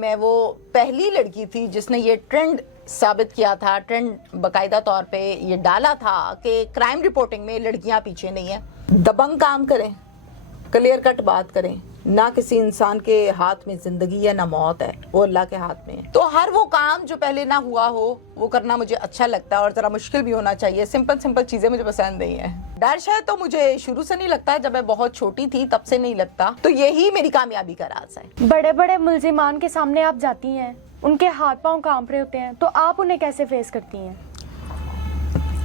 میں وہ پہلی لڑکی تھی جس نے یہ ٹرینڈ ثابت کیا تھا، ٹرینڈ باقاعدہ طور پہ یہ ڈالا تھا کہ کرائم رپورٹنگ میں لڑکیاں پیچھے نہیں ہیں۔ دبنگ کام کریں، کلیئر کٹ بات کریں، نہ کسی انسان کے ہاتھ میں زندگی ہے نہ موت ہے، وہ اللہ کے ہاتھ میں ہے۔ تو ہر وہ کام جو پہلے نہ ہوا ہو وہ کرنا مجھے اچھا لگتا ہے، اور ذرا مشکل بھی ہونا چاہیے۔ سمپل چیزیں مجھے پسند نہیں ہیں۔ ڈر شاید تو مجھے شروع سے نہیں لگتا، جب میں بہت چھوٹی تھی تب سے نہیں لگتا، تو یہی میری کامیابی کا راز ہے۔ بڑے بڑے ملزمان کے سامنے آپ جاتی ہیں، ان کے ہاتھ پاؤں کانپ رہے ہوتے ہیں، تو آپ انہیں کیسے فیس کرتی ہیں؟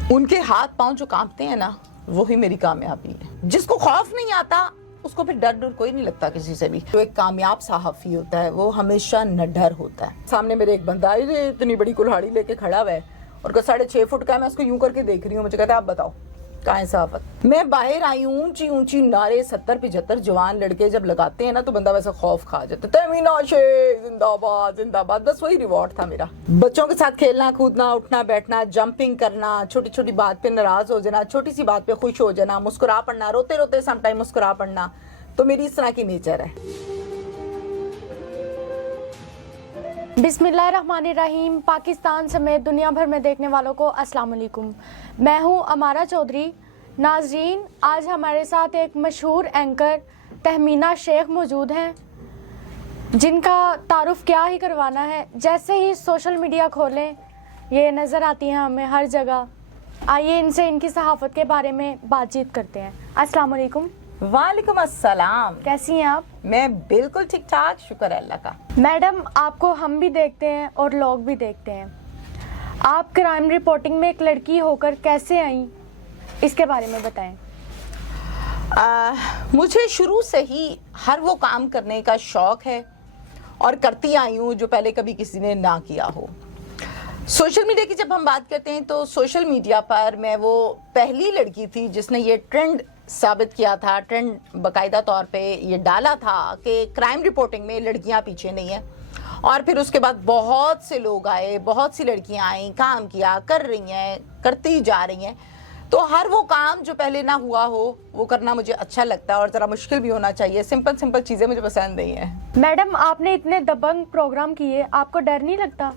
ان کے ہاتھ پاؤں جو کانپتے ہیں نا، وہی میری کامیابی ہے۔ جس کو خوف نہیں آتا اس کو پھر ڈر کوئی نہیں لگتا کسی سے بھی۔ جو ایک کامیاب صحافی ہوتا ہے وہ ہمیشہ نڈر ہوتا ہے۔ سامنے میرے ایک بندہ ہے، اتنی بڑی کلہاڑی لے کے کھڑا ہوا ہے اور 6.5 فٹ کا ہے، میں اس کو یوں کر کے دیکھ رہی ہوں، مجھے کہتا ہے آپ بتاؤ کہاں ہے صحافت؟ میں باہر آئی ہوں، اونچی نعرے 70-75 جوان لڑکے جب لگاتے ہیں نا تو بندہ ویسے خوف کھا جاتا ہے۔ تہمینہ شیخ زندہ باد زندہ باد، بس وہی ریوارڈ تھا میرا۔ بچوں کے ساتھ کھیلنا کودنا، اٹھنا بیٹھنا، جمپنگ کرنا، چھوٹی بات پہ ناراض ہو جانا، چھوٹی سی بات پہ خوش ہو جانا، مسکرا پڑنا، روتے سم ٹائم مسکرا پڑنا، تو میری اس طرح کی نیچر ہے۔ بسم اللہ الرحمن الرحیم۔ پاکستان سمیت دنیا بھر میں دیکھنے والوں کو السلام علیکم، میں ہوں امارہ چودھری۔ ناظرین، آج ہمارے ساتھ ایک مشہور اینکر تہمینہ شیخ موجود ہیں، جن کا تعارف کیا ہی کروانا ہے۔ جیسے ہی سوشل میڈیا کھولیں یہ نظر آتی ہیں ہمیں ہر جگہ۔ آئیے ان سے ان کی صحافت کے بارے میں بات چیت کرتے ہیں۔ السلام علیکم۔ وعلیکم السلام۔ کیسی ہیں آپ؟ میں بالکل ٹھیک ٹھاک، شکر ہے اللہ کا۔ میڈم، آپ کو ہم بھی دیکھتے ہیں اور لوگ بھی دیکھتے ہیں، آپ کرائم رپورٹنگ میں ایک لڑکی ہو کر کیسے آئیں، اس کے بارے میں بتائیں۔ مجھے شروع سے ہی ہر وہ کام کرنے کا شوق ہے اور کرتی آئی ہوں جو پہلے کبھی کسی نے نہ کیا ہو۔ سوشل میڈیا کی جب ہم بات کرتے ہیں تو سوشل میڈیا پر میں وہ پہلی لڑکی تھی جس نے یہ ٹرینڈ ثابت کیا تھا، ٹرینڈ باقاعدہ طور پہ یہ ڈالا تھا کہ کرائم رپورٹنگ میں لڑکیاں پیچھے نہیں ہیں۔ اور پھر اس کے بعد بہت سے لوگ آئے، بہت سی لڑکیاں آئیں، کام کیا، کر رہی ہیں، کرتی جا رہی ہیں۔ تو ہر وہ کام جو پہلے نہ ہوا ہو وہ کرنا مجھے اچھا لگتا ہے، اور ذرا مشکل بھی ہونا چاہیے۔ سمپل چیزیں مجھے پسند نہیں ہیں۔ میڈم، آپ نے اتنے دبنگ پروگرام کیے، آپ کو ڈر نہیں لگتا؟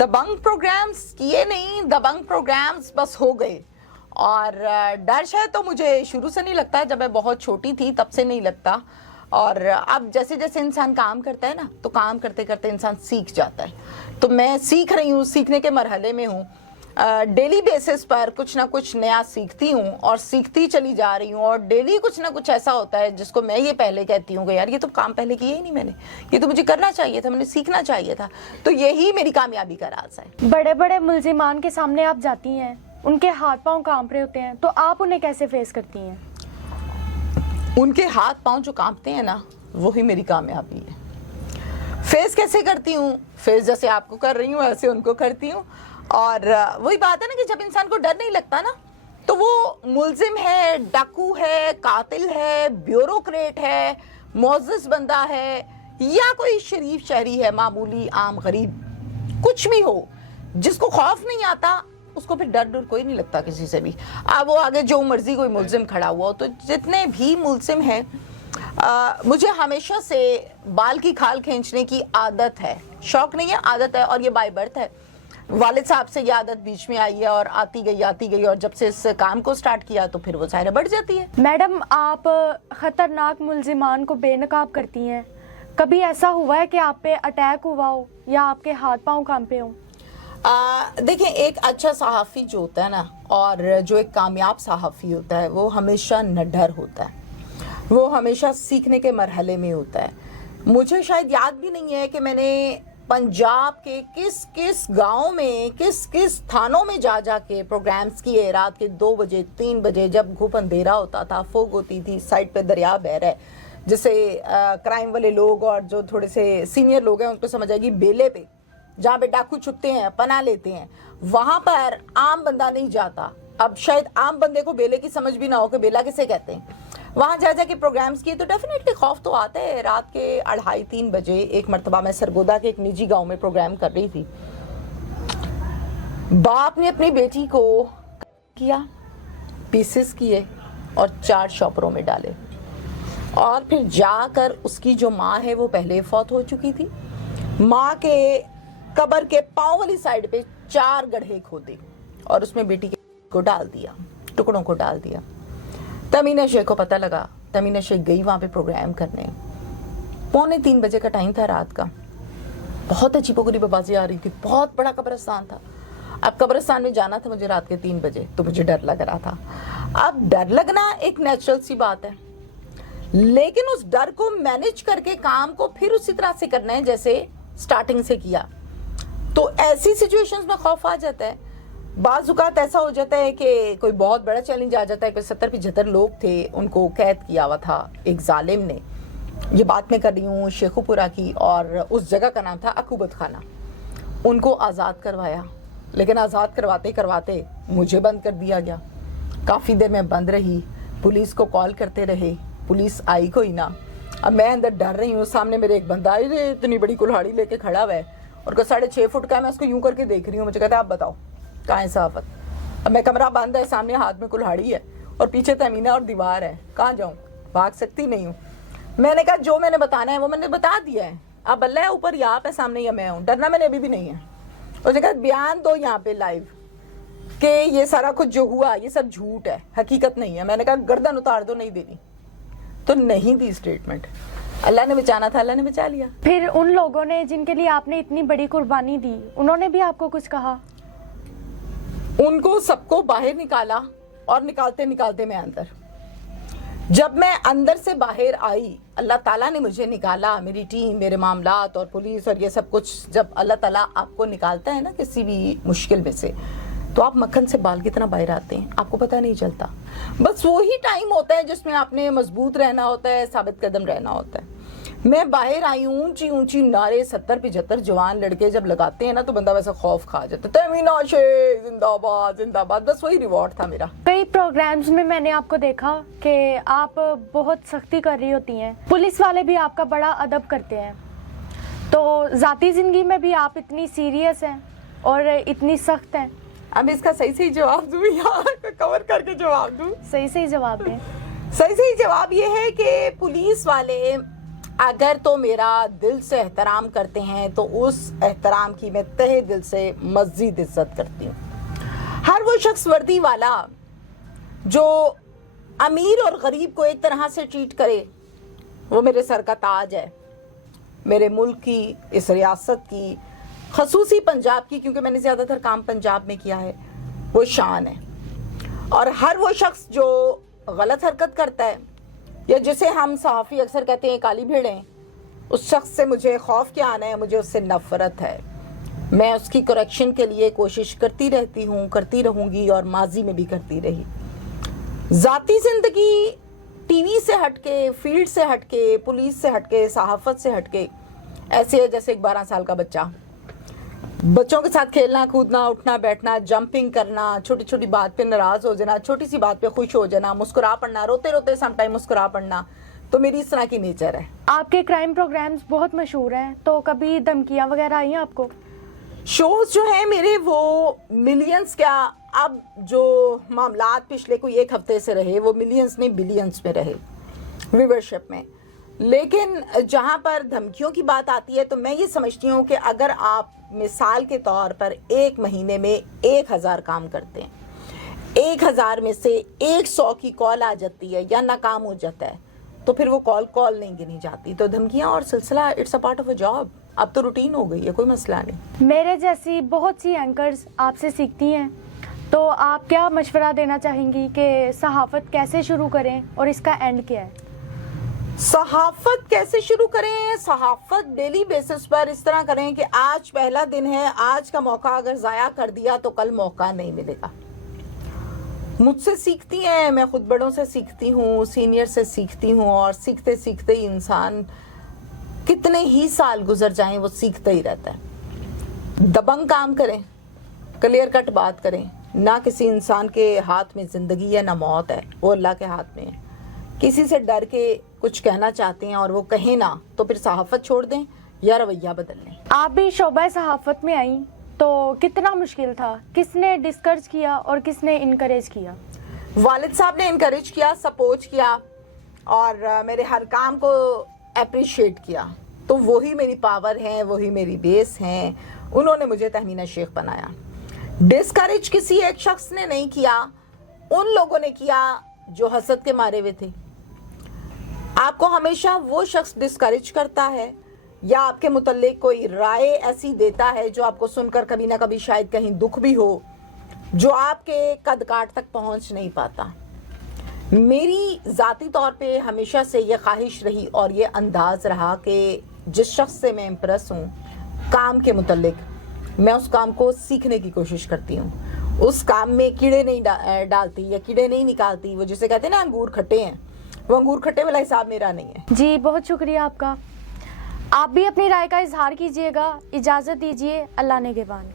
دبنگ پروگرامز کیے نہیں، دبنگ پروگرامز بس ہو گئے۔ اور ڈر شاید تو مجھے شروع سے نہیں لگتا، جب میں بہت چھوٹی تھی تب سے نہیں لگتا، اور اب جیسے انسان کام کرتا ہے نا تو کام کرتے کرتے انسان سیکھ جاتا ہے۔ تو میں سیکھ رہی ہوں، سیکھنے کے مرحلے میں ہوں۔ ڈیلی بیسس پر کچھ نہ کچھ نیا سیکھتی ہوں اور سیکھتی چلی جا رہی ہوں، اور ڈیلی کچھ نہ کچھ ایسا ہوتا ہے جس کو میں یہ پہلے کہتی ہوں کہ یار یہ تو کام پہلے کیا ہی نہیں میں نے، یہ تو مجھے کرنا چاہیے تھا، میں نے سیکھنا چاہیے تھا۔ تو یہی میری کامیابی کا راز ہے۔ بڑے بڑے ملزمان کے سامنے آپ جاتی ہیں، ان کے ہاتھ پاؤں کانپ رہے ہوتے ہیں، تو آپ انہیں کیسے فیس کرتی ہیں؟ ان کے ہاتھ پاؤں جو کانپتے ہیں نا، وہی میری کامیابی ہے۔ فیس کیسے کرتی ہوں؟ فیس جیسے آپ کو کر رہی ہوں ایسے ان کو کرتی ہوں۔ اور وہی بات ہے نا کہ جب انسان کو ڈر نہیں لگتا نا تو وہ ملزم ہے، ڈاکو ہے، قاتل ہے، بیوروکریٹ ہے، معزز بندہ ہے، یا کوئی شریف شہری ہے، معمولی عام غریب، کچھ بھی ہو، جس کو خوف نہیں آتا اس کو پھر ڈر کوئی نہیں لگتا کسی سے بھی۔ اب وہ آگے جو مرضی کوئی ملزم کھڑا ہوا ہو۔ تو جتنے بھی ملزم ہیں، مجھے ہمیشہ سے بال کی کھال کھینچنے کی عادت ہے، شوق نہیں ہے، عادت ہے، اور یہ بائی برتھ ہے۔ والد صاحب سے یہ عادت بیچ میں آئی ہے اور آتی گئی، اور جب سے اس کام کو سٹارٹ کیا تو پھر وہ ظاہر بڑھ جاتی ہے۔ میڈم، آپ خطرناک ملزمان کو بے نقاب کرتی ہیں، کبھی ایسا ہوا ہے کہ آپ پہ اٹیک ہوا ہو یا آپ کے ہاتھ پاؤں کانپے ہوں؟ دیکھیں، ایک اچھا صحافی جو ہوتا ہے نا، اور جو ایک کامیاب صحافی ہوتا ہے، وہ ہمیشہ نڈر ہوتا ہے، وہ ہمیشہ سیکھنے کے مرحلے میں ہوتا ہے۔ مجھے شاید یاد بھی نہیں ہے کہ میں نے پنجاب کے کس گاؤں میں کس تھانوں میں جا کے پروگرامز کیے، رات کے 2 بجے 3 بجے جب گھوپ اندھیرا ہوتا تھا، فوگ ہوتی تھی، سائڈ پہ دریا بہہ رہا ہے، جسے کرائم والے لوگ اور جو تھوڑے سے سینئر لوگ ہیں ان کو سمجھ آئے گی بیلے پہ، جہاں پہ ڈاکو چھپتے ہیں، پناہ لیتے ہیں، وہاں پر عام بندہ نہیں جاتا۔ اب شاید عام بندے کو بیلے کی سمجھ بھی نہ ہو کہ بیلا کسے کہتے ہیں۔ وہاں جا کے پروگرامز کیے تو ڈیفینیٹلی خوف تو آتا ہے۔ رات کے 2:30-3 بجے ایک مرتبہ میں سرگودا کے ایک نجی گاؤں میں پروگرام کر رہی تھی۔ باپ نے اپنی بیٹی کو کیا، پیسز کیے اور 4 شاپروں میں ڈالے، اور پھر جا کر اس کی جو ماں ہے وہ پہلے فوت ہو چکی تھی. ماں کے قبر کے پاؤں والی سائڈ پہ 4 گڑھے کھودے اور اس میں بیٹی کو ڈال دیا, ٹکڑوں کو ڈال دیا. تمینہ شیخ کو پتہ لگا. تمینہ شیخ گئی وہاں پہ پروگرام کرنے. 2:45 بجے کا ٹائم تھا رات کا. بہت عجیب و غریب آوازیں آ رہی تھی. بہت بڑا قبرستان تھا. اب قبرستان میں جانا تھا مجھے رات کے 3 بجے, تو مجھے ڈر لگ رہا تھا. اب ڈر لگنا ایک نیچرل سی بات ہے, لیکن اس ڈر کو مینج کر کے کام کو پھر اسی طرح سے کرنا ہے جیسے سٹارٹنگ سے کیا. تو ایسی سچویشنز میں خوف آ جاتا ہے. بعض اوقات ایسا ہو جاتا ہے کہ کوئی بہت بڑا چیلنج آ جاتا ہے. کوئی 70-75 لوگ تھے, ان کو قید کیا ہوا تھا ایک ظالم نے. یہ بات میں کر رہی ہوں شیخو پورہ کی, اور اس جگہ کا نام تھا عقوبت خانہ. ان کو آزاد کروایا, لیکن آزاد کرواتے کرواتے مجھے بند کر دیا گیا. کافی دیر میں بند رہی, پولیس کو کال کرتے رہے, پولیس آئی کوئی نہ. اب میں اندر ڈر رہی ہوں. سامنے میرے ایک بندہ ہے, اتنی بڑی کلہاڑی لے کے کھڑا ہوا ہے, اور 6.5 فٹ کا ہے. میں اس کو یوں کر کے دیکھ رہی ہوں. مجھے کہتا ہے آپ بتاؤ کہاں ہے صحافت. اب میں کمرہ بند ہے, سامنے ہاتھ میں کلہاڑی ہے اور پیچھے تمینہ اور دیوار ہے. کہاں جاؤں؟ بھاگ سکتی نہیں ہوں. میں نے کہا جو میں نے بتانا ہے وہ میں نے بتا دیا ہے. اب اللہ ہے اوپر, یا آپ ہے سامنے یا میں ہوں. ڈرنا میں نے ابھی بھی نہیں ہے. اس نے کہا بیان دو یہاں پہ لائیو کہ یہ سارا کچھ جو ہوا یہ سب جھوٹ ہے, حقیقت نہیں ہے. میں نے کہا گردن اتار دو. نہیں دینی. تو نہیں دی اسٹیٹمنٹ. اللہ نے بچانا تھا, اللہ نے بچا لیا. پھر ان لوگوں نے جن کے لیے آپ نے اتنی بڑی قربانی دی, انہوں نے بھی آپ کو کچھ کہا؟ ان کو سب کو باہر نکالا, اور نکالتے نکالتے میں اندر. جب میں اندر سے باہر آئی, اللہ تعالیٰ نے مجھے نکالا. میری ٹیم, میرے معاملات اور پولیس اور یہ سب کچھ, جب اللہ تعالیٰ آپ کو نکالتا ہے نا کسی بھی مشکل میں سے, تو آپ مکھن سے بال کی طرح باہر آتے ہیں. آپ کو پتہ نہیں چلتا. بس وہی ٹائم ہوتا ہے جس میں آپ نے مضبوط رہنا ہوتا ہے, ثابت قدم رہنا ہوتا ہے. میں باہر آئی ہوں, اونچی اونچی نعرے 70-75 جوان لڑکے جب لگاتے ہیں نا تو بندہ ویسا خوف کھا جاتا ہے. تمینہ شیخ زندہ باد, زندہ باد. بس وہی ریوارڈ تھا میرا. کئی پروگرامز میں نے آپ کو دیکھا کہ آپ بہت سختی کر رہی ہوتی ہیں. پولیس والے بھی آپ کا بڑا ادب کرتے ہیں, تو ذاتی زندگی میں بھی آپ اتنی سیریس ہیں اور اتنی سخت ہیں. اب اس کا صحیح جواب دوں یا کور کر کے جواب دوں؟ صحیح جواب دیں. صحیح جواب یہ ہے کہ پولیس والے اگر تو میرا دل سے احترام کرتے ہیں تو اس احترام کی میں تہہ دل سے مزید عزت کرتی ہوں. ہر وہ شخص وردی والا جو امیر اور غریب کو ایک طرح سے ٹریٹ کرے, وہ میرے سر کا تاج ہے. میرے ملک کی, اس ریاست کی, خصوصی پنجاب کی, کیونکہ میں نے زیادہ تر کام پنجاب میں کیا ہے, وہ شان ہے. اور ہر وہ شخص جو غلط حرکت کرتا ہے, یا جسے ہم صحافی اکثر کہتے ہیں کالی بھیڑیں, اس شخص سے مجھے خوف کیا آنا ہے, مجھے اس سے نفرت ہے. میں اس کی کریکشن کے لیے کوشش کرتی رہتی ہوں, کرتی رہوں گی, اور ماضی میں بھی کرتی رہی. ذاتی زندگی ٹی وی سے ہٹ کے, فیلڈ سے ہٹ کے, پولیس سے ہٹ کے, صحافت سے ہٹ کے ایسے ہے جیسے ایک 12 سال کا بچہ. بچوں کے ساتھ کھیلنا کودنا, اٹھنا بیٹھنا, جمپنگ کرنا, چھوٹی چھوٹی بات پہ ناراض ہو جانا, چھوٹی سی بات پہ خوش ہو جانا, مسکرا پڑنا, روتے روتے سم ٹائم مسکرا پڑنا, تو میری اس طرح کی نیچر ہے. آپ کے کرائم پروگرامز بہت مشہور ہیں, تو کبھی دھمکیاں وغیرہ آئی ہیں آپ کو؟ شوز جو ہیں میرے وہ ملینز, کیا اب جو معاملات پچھلے کوئی 1 ہفتے سے رہے وہ ملینز نہیں بلینز میں رہے ویورشپ میں. لیکن جہاں پر دھمکیوں کی بات آتی ہے تو میں یہ سمجھتی ہوں کہ اگر آپ مثال کے طور پر 1 مہینے میں 1000 کام کرتے ہیں, 1000 میں سے 100 کی کال آ جاتی ہے یا ناکام ہو جاتا ہے, تو پھر وہ کال نہیں گنی جاتی. تو دھمکیاں اور سلسلہ it's a part of a job. اب تو روٹین ہو گئی ہے, کوئی مسئلہ نہیں. میرے جیسی بہت سی اینکرز آپ سے سیکھتی ہیں, تو آپ کیا مشورہ دینا چاہیں گی کہ صحافت کیسے شروع کریں اور اس کا اینڈ کیا ہے؟ صحافت کیسے شروع کریں؟ صحافت ڈیلی بیسس پر اس طرح کریں کہ آج پہلا دن ہے, آج کا موقع اگر ضائع کر دیا تو کل موقع نہیں ملے گا. مجھ سے سیکھتی ہیں, میں خود بڑوں سے سیکھتی ہوں, سینئر سے سیکھتی ہوں, اور سیکھتے سیکھتے ہی انسان کتنے ہی سال گزر جائیں وہ سیکھتا ہی رہتا ہے. دبنگ کام کریں, کلیئر کٹ بات کریں. نہ کسی انسان کے ہاتھ میں زندگی ہے نہ موت ہے, وہ اللہ کے ہاتھ میں ہے. کسی سے ڈر کے کچھ کہنا چاہتے ہیں اور وہ کہیں نہ, تو پھر صحافت چھوڑ دیں یا رویہ بدل لیں. آپ بھی شعبہ صحافت میں آئیں تو کتنا مشکل تھا؟ کس نے ڈسکرج کیا اور کس نے انکریج کیا؟ والد صاحب نے انکریج کیا, سپورٹ کیا. اور میرے ہر کام کو اپریشیٹ کیا، تو وہی میری پاور ہیں، وہی میری بیس ہیں، انہوں نے مجھے تہمینہ شیخ بنایا۔ ڈسکریج کسی ایک شخص نے نہیں کیا، ان لوگوں نے کیا جو حسد کے مارے ہوئے تھے۔ آپ کو ہمیشہ وہ شخص ڈسکریج کرتا ہے یا آپ کے متعلق کوئی رائے ایسی دیتا ہے جو آپ کو سن کر کبھی نہ کبھی شاید کہیں دکھ بھی ہو، جو آپ کے قد کاٹ تک پہنچ نہیں پاتا۔ میری ذاتی طور پہ ہمیشہ سے یہ خواہش رہی اور یہ انداز رہا کہ جس شخص سے میں امپریس ہوں کام کے متعلق، میں اس کام کو سیکھنے کی کوشش کرتی ہوں، اس کام میں کیڑے نہیں ڈالتی یا کیڑے نہیں نکالتی۔ وہ جسے کہتے ہیں نا انگور کھٹے ہیں، وہ انگور کھٹے والا حساب میرا نہیں ہے۔ جی بہت شکریہ آپ کا۔ آپ بھی اپنی رائے کا اظہار کیجیے گا۔ اجازت دیجیے، اللہ نگہبان۔